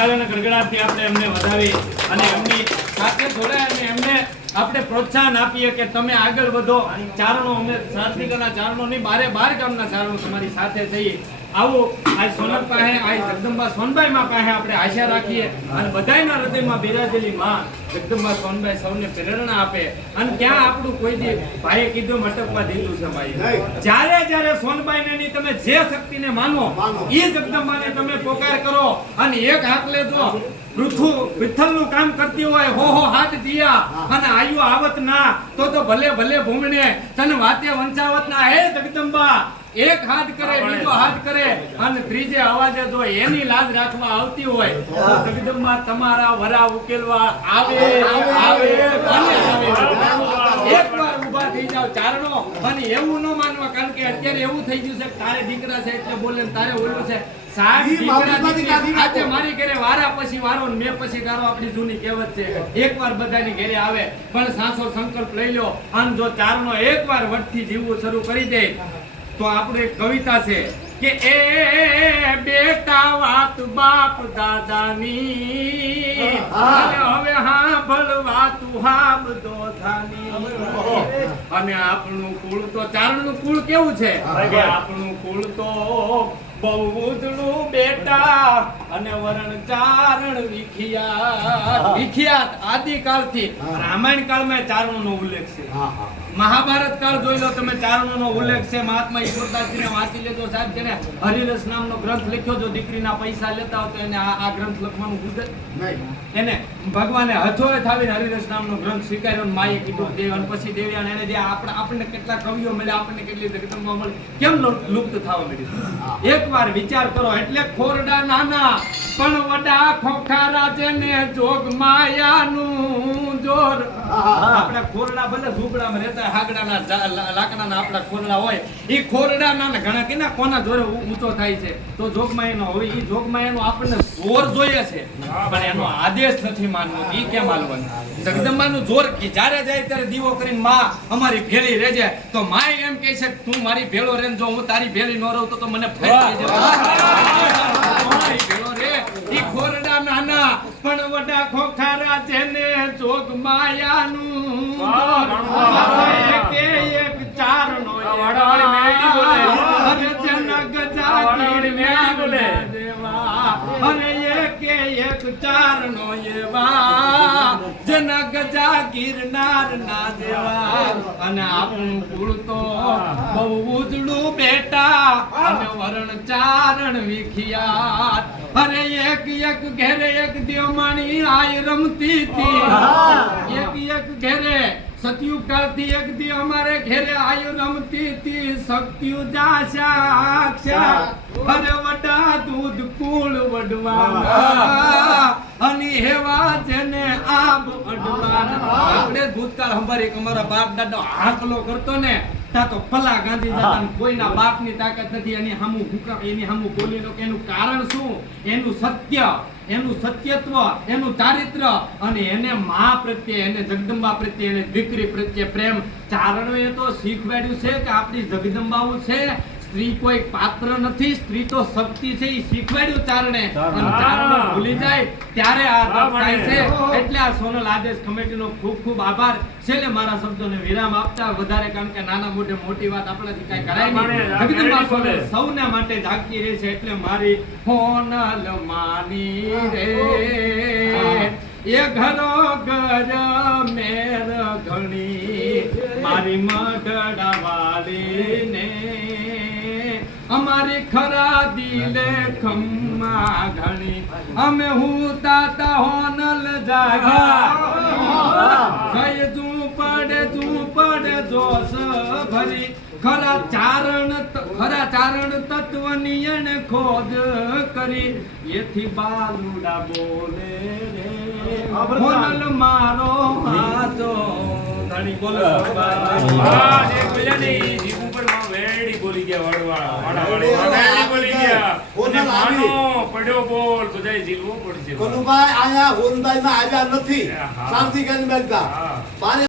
તાળીઓના ગડગડાટથી આપણે એમને વધાવી અને એમની સાથે જોડાય અને એમને આપણે પ્રોત્સાહન આપીએ કે તમે આગળ વધો. ચારણો અમે શાંતિકાના ચારણો નહીં, 12 ગામના ચારણો તમારી સાથે થઈએ. આવું આ સોનલ પાસે, આ જગદંબા સોનબાઈ માં પાસે આપણે આશા રાખીએ અને બધાયના હૃદયમાં બિરાજેલી માં જગદંબા સોનબાઈ સૌને પ્રેરણા આપે. અને ક્યાં આપણું કોઈ દી ભાઈએ કીધું અટકવા દીધું છે ભાઈ. જ્યારે સોનબાઈને ની તમે જે શક્તિને માનો એ જગદંબાને તમે પોકાર કરો અને એક હાથ લેજો. વિઠ્ઠલનું કામ કરતી હોય હો હાથ દિયા અને આયુ આવત ના તો ભલે ભલે ભૂમણે તને વાતે વંચાવત ના. હે જગદંબા એક હાથ કરે, બીજો હાથ કરે અને ત્રીજે અવાજે જો એની લાજ રાખવા આવતી હોય તો જગદંબા તમારા વરા ઉકેલવા આવે અને એકવાર ઊભા થઈ જાવ ચારણો. અને એવું ન માનવા, કારણ કે અત્યારે એવું થઈ ગયું છે કે તારે દીકરા છે એટલે બોલે ને તારે ઓલું છે. આજે મારી ઘરે વારા પછી વારો ને મેં પછી ગારો આપણી જૂની કહેવત છે. એકવાર બધાની ઘરે આવે પણ સાસો સંકલ્પ લઈ લો. અને જો ચારણો એકવાર વટથી જીવવું શરૂ કરી દે તો આપણે એક કવિતા છે કે એ બેટા વાત બાપ દાદાની અને હવે હાંભળ વાત હાબ દોધાની. અને આપણું કુળ તો ચારણનું કુળ કેવું છે કે આપણું કુળ તો બહુ ઉજળું બેટા અને વરણ ચારણ વિખ્યાત આદિકાળથી. રામાયણ કાળમાં ચારણોનો ઉલ્લેખ છે, મહાભારત કાળ જોઈ લો તમે, ચારણોનો ઉલ્લેખ છે. મહાત્મા ઈશ્વરદાસજીને વાંચી લેજો સાહેબ, જેને હરિરસ નામનો ગ્રંથ લખ્યો. જો દીકરીના પૈસા લેતા હોય તો એને આ ગ્રંથ લખવાનું ગુજર એને ભગવાને હથોએ થાવીને હરિરસ નામનો ગ્રંથ સ્વીકાર્યો. માએ કીધું દેવ અને પછી દેવ્યાને એને જે આપણને કેટલા કવિઓ મળ્યા, આપણને કેટલી જગદંબા મળી, કેમ લુપ્ત થવા મળી? એકવાર વિચાર કરો. એટલે ખોરડા નાના પણ વડા ખોખારા જેને જોગ માયાનું જોર. આપણા ખોરડા ભલે ઝૂંપડામાં રહેતા હાગડાના લાકડાના આપણા ખોરડા હોય, એ ખોરડા નાના ઘણા કે ના કોના જોરે ઊંચો થાય છે તો જોગમાયાનો. હવે એ જોગમાયાનો આપણને જોર જોઈએ છે પણ એનો આદેશ નથી માનવો. એ કેમ માનવાનું? જગદંબાનું જોર જ્યારે જાય ત્યારે દીવો કરીને માં અમારી ભેળી રહેજે તો માય એમ કહે છે તું મારી ભેળો રે, જો હું તારી ભેળી ન રહું તો મને ફેરવી દેજે. મારી ભેળો રે. ઈ ખોરડા નાના પણ વડા ખોખારા જેને જોગ માયાનું કે એક ચારણો અરે જના ગજા બોલે અરે એક ચારણો એવા જના ગજા ગિરનાર ના દેવા. અને આપણું કુળ તો બહુ ઉજળું બેટા અને વરણ ચારણ વિખ્યાત. અરે એક ઘેરે એક દેવમાણી આય રમતી હતી. એક ઘેરે સતયુગ કાળથી એક દી અમારે ઘેરે આયુ રમતી હતી. શક્તિઓ જાશા અરે વડા દૂધ કુળ વડવાના અને હેવા જેને આબ અડવાના. આપણે ભૂતકાળ હંભાર એક અમારા બાપ દાદો હાકલો કરતો ને તા તો ફલા ગાંધી જતા કોઈના બાપની તાકાત નથી. એની સામું બોલી લો કે એનું કારણ શું? એનું સત્ય, એનું સત્યત્વ, એનું ચારિત્ર અને એને મા પ્રત્યે, એને જગદંબા પ્રત્યે, એને દીકરી પ્રત્યે પ્રેમ. ચારણોએ તો શીખવાડ્યું છે કે આપણી જગદંબાઓ છે, સ્ત્રી કોઈ પાત્ર નથી, સ્ત્રી તો શક્તિ છે. એ શીખવાડ્યું ચારણે. અને ચારણો ભૂલી જાય ત્યારે આ તપ થાય છે. એટલે આ સોનલ આદેશ કમિટીનો ખૂબ ખૂબ આભાર. છેલ્લે મારા શબ્દોને વિરામ આપતા વધારે, કારણ કે નાના મોટે મોટી વાત આપણાથી કઈ કરાય નહીં. જગદંબા સોનલ સૌના માટે જાગતી રહે છે. એટલે મારી હોનલ માની રે એ ઘરો ઘર મેર ઘણી મારી મઢડા વાળી ને અમારી ખરા દિલે ખમ્મા ઘણી અમે હું તાતા હોનલ જાગા ગય ઝૂંપડે જોશ ભરી ખરા ચારણ તત્વની એને ખોજ કરી એથી બાલુડા બોલે રે હોનલ મારો હાથો ધણી બોલે બોલી ગયા વાળા બોલી ગયા માનો પડ્યો બોલ બધાય જીલવો પડશે. કોનુભાઈ આયા હોનભાઈ માં આવ્યા નથી શાંતિ કરી બેઠા.